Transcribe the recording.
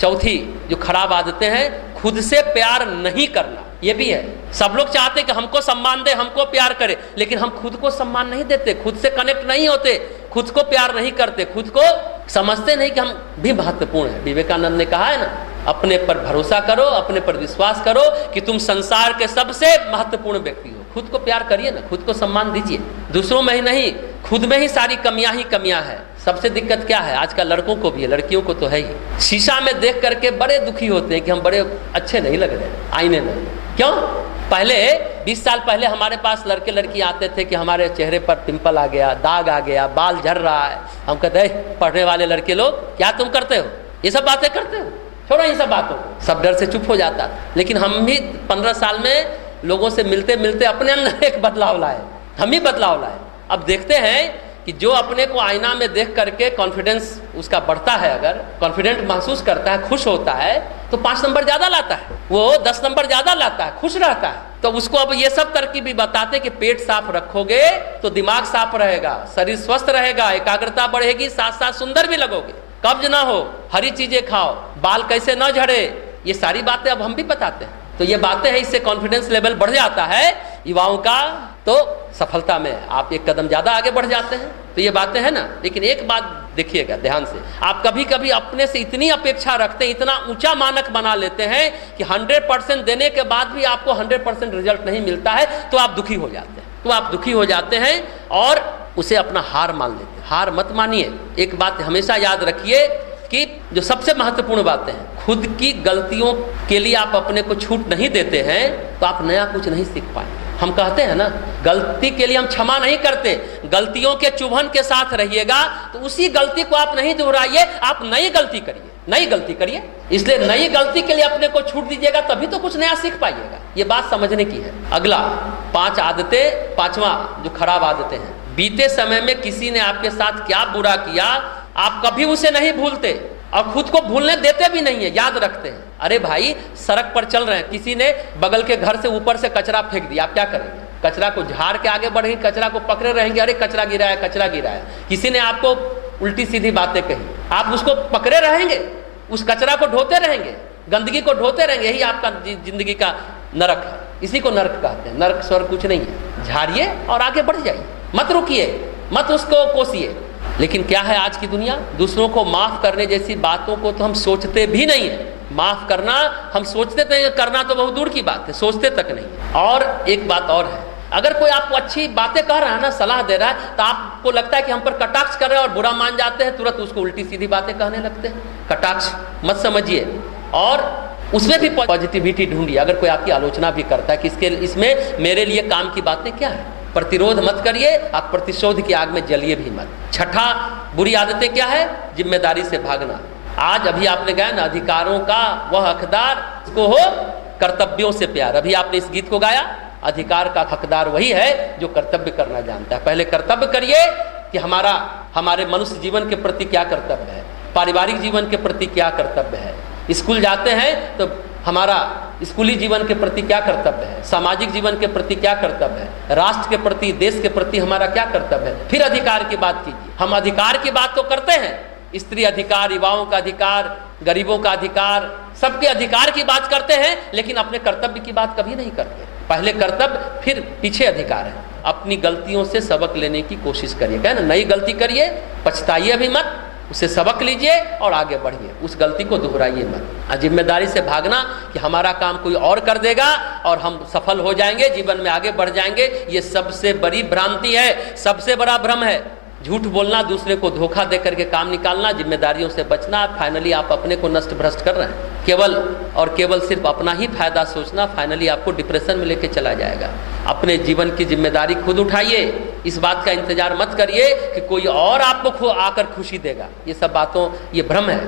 चौथी जो खराब आदतें हैं, खुद से प्यार नहीं करना, ये भी है। सब लोग चाहते कि हमको सम्मान दे, हमको प्यार करे, लेकिन हम खुद को सम्मान नहीं देते, खुद से कनेक्ट नहीं होते, खुद को प्यार नहीं करते, खुद को समझते नहीं कि हम भी महत्वपूर्ण है। विवेकानंद ने कहा है ना, अपने पर भरोसा करो, अपने पर विश्वास करो कि तुम संसार के सबसे महत्वपूर्ण व्यक्ति हो। खुद को प्यार करिए ना, खुद को सम्मान दीजिए। दूसरों में ही नहीं, खुद में ही सारी कमियां ही कमियां हैं। सबसे दिक्कत क्या है, आजकल लड़कों को भी है, लड़कियों को तो है ही। शीशा में देख करके बड़े दुखी होते हैं कि हम बड़े अच्छे नहीं लग रहे आईने में। क्यों? पहले 20 साल पहले हमारे पास लड़के लड़की आते थे कि हमारे चेहरे पर पिंपल आ गया, दाग आ गया, बाल झड़ रहा है। हम कहते हैं पढ़ने वाले लड़के लोग, क्या तुम करते हो, ये सब बातें करते हो, छोड़ो इन सब बातों को। सब डर से चुप हो जाता। लेकिन हम भी 15 साल में लोगों से मिलते मिलते अपने अंदर एक बदलाव लाए, हम ही बदलाव लाए। अब देखते हैं कि जो अपने को आईना में देख करके कॉन्फिडेंस उसका बढ़ता है, अगर कॉन्फिडेंट महसूस करता है, खुश होता है, तो 5 नंबर ज्यादा लाता है, वो 10 नंबर ज्यादा लाता है, खुश रहता है। तो उसको अब ये सब तरकीब भी बताते कि पेट साफ रखोगे तो दिमाग साफ रहेगा, शरीर स्वस्थ रहेगा, एकाग्रता बढ़ेगी, साथ साथ सुंदर भी लगोगे, कब्ज ना हो, हरी चीजें खाओ, बाल कैसे न झड़े, ये सारी बातें अब हम भी बताते हैं। तो ये बातें हैं, इससे कॉन्फिडेंस लेवल बढ़ जाता है युवाओं का, तो सफलता में आप एक कदम ज्यादा आगे बढ़ जाते हैं। तो ये बातें हैं ना। लेकिन एक बात देखिएगा ध्यान से, आप कभी कभी अपने से इतनी अपेक्षा रखते हैं, इतना ऊंचा मानक बना लेते हैं कि 100% देने के बाद भी आपको 100% रिजल्ट नहीं मिलता है, तो आप दुखी हो जाते हैं, और उसे अपना हार मान लेते हैं। हार मत मानिए। एक बात हमेशा याद रखिए कि जो सबसे महत्वपूर्ण बातें हैं, खुद की गलतियों के लिए आप अपने को छूट नहीं देते हैं, तो आप नया कुछ नहीं सीख पाए। हम कहते हैं ना, गलती के लिए हम क्षमा नहीं करते, गलतियों के चुभन के साथ रहिएगा, तो उसी गलती को आप नहीं दोहराइए, आप नई गलती करिए। इसलिए नई गलती के लिए अपने को छूट दीजिएगा, तभी तो कुछ नया सीख पाइएगा। ये बात समझने की है। अगला 5 आदतें, 5वां जो खराब आदतें हैं, बीते समय में किसी ने आपके साथ क्या बुरा किया, आप कभी उसे नहीं भूलते और खुद को भूलने देते भी नहीं है, याद रखते हैं। अरे भाई, सड़क पर चल रहे हैं, किसी ने बगल के घर से ऊपर से कचरा फेंक दिया, आप क्या करेंगे? कचरा को झाड़ के आगे बढ़ेंगे, कचरा को पकड़े रहेंगे, अरे कचरा गिरा है। किसी ने आपको उल्टी सीधी बातें कही, आप उसको पकड़े रहेंगे, उस कचरा को ढोते रहेंगे, गंदगी को ढोते रहेंगे। यही आपका जिंदगी का नरक है। इसी को नरक कहते हैं। नरक स्वर्ग कुछ नहीं है। झाड़िए और आगे बढ़ जाइए, मत रुकिए, मत उसको कोसिए। लेकिन क्या है आज की दुनिया, दूसरों को माफ करने जैसी बातों को तो हम सोचते भी नहीं है। माफ करना हम सोचते थे, करना तो बहुत दूर की बात है, सोचते तक नहीं। और एक बात और है, अगर कोई आपको अच्छी बातें कह रहा है ना, सलाह दे रहा है, तो आपको लगता है कि हम पर कटाक्ष कर रहे हैं और बुरा मान जाते हैं, तुरंत उसको उल्टी सीधी बातें कहने लगते हैं। कटाक्ष मत समझिए और उसमें भी पॉजिटिविटी ढूंढिए। अगर कोई आपकी आलोचना भी करता है कि इसमें मेरे लिए काम की बातें क्या है, प्रतिरोध मत करिए, आप प्रतिशोध की आग में जलिए भी मत। 6ठा बुरी आदतें क्या है? जिम्मेदारी से भागना। आज अभी आपने गाया ना, अधिकारों का वह हकदार को हो कर्तव्यों से प्यार। अभी आपने इस गीत को गाया, अधिकार का हकदार वही है जो कर्तव्य करना जानता है। पहले कर्तव्य करिए कि हमारे मनुष्य जीवन के प्रति क्या कर्तव्य है, पारिवारिक जीवन के प्रति क्या कर्तव्य है, स्कूल जाते हैं तो हमारा स्कूली जीवन के प्रति क्या कर्तव्य है, सामाजिक जीवन के प्रति क्या कर्तव्य है, राष्ट्र के प्रति, देश के प्रति हमारा क्या कर्तव्य है। फिर अधिकार की बात कीजिए। हम अधिकार की बात तो करते हैं, स्त्री अधिकार, युवाओं का अधिकार, गरीबों का अधिकार, सबके अधिकार की बात करते हैं, लेकिन अपने कर्तव्य की बात कभी नहीं करते। पहले कर्तव्य, फिर पीछे अधिकार है। अपनी गलतियों से सबक लेने की कोशिश करिए। क्या है ना, नई गलती करिए, पछताइए भी मत, उससे सबक लीजिए और आगे बढ़िए, उस गलती को दोहराइए मत। जिम्मेदारी से भागना कि हमारा काम कोई और कर देगा और हम सफल हो जाएंगे, जीवन में आगे बढ़ जाएंगे, ये सबसे बड़ी भ्रांति है, सबसे बड़ा भ्रम है। झूठ बोलना, दूसरे को धोखा दे करके काम निकालना, जिम्मेदारियों से बचना, फाइनली आप अपने को नष्ट भ्रष्ट कर रहे हैं। केवल सिर्फ अपना ही फायदा सोचना फाइनली आपको डिप्रेशन में लेके चला जाएगा। अपने जीवन की जिम्मेदारी खुद उठाइए। इस बात का इंतजार मत करिए कि कोई और आपको आकर खुशी देगा। ये सब बातों, ये भ्रम है।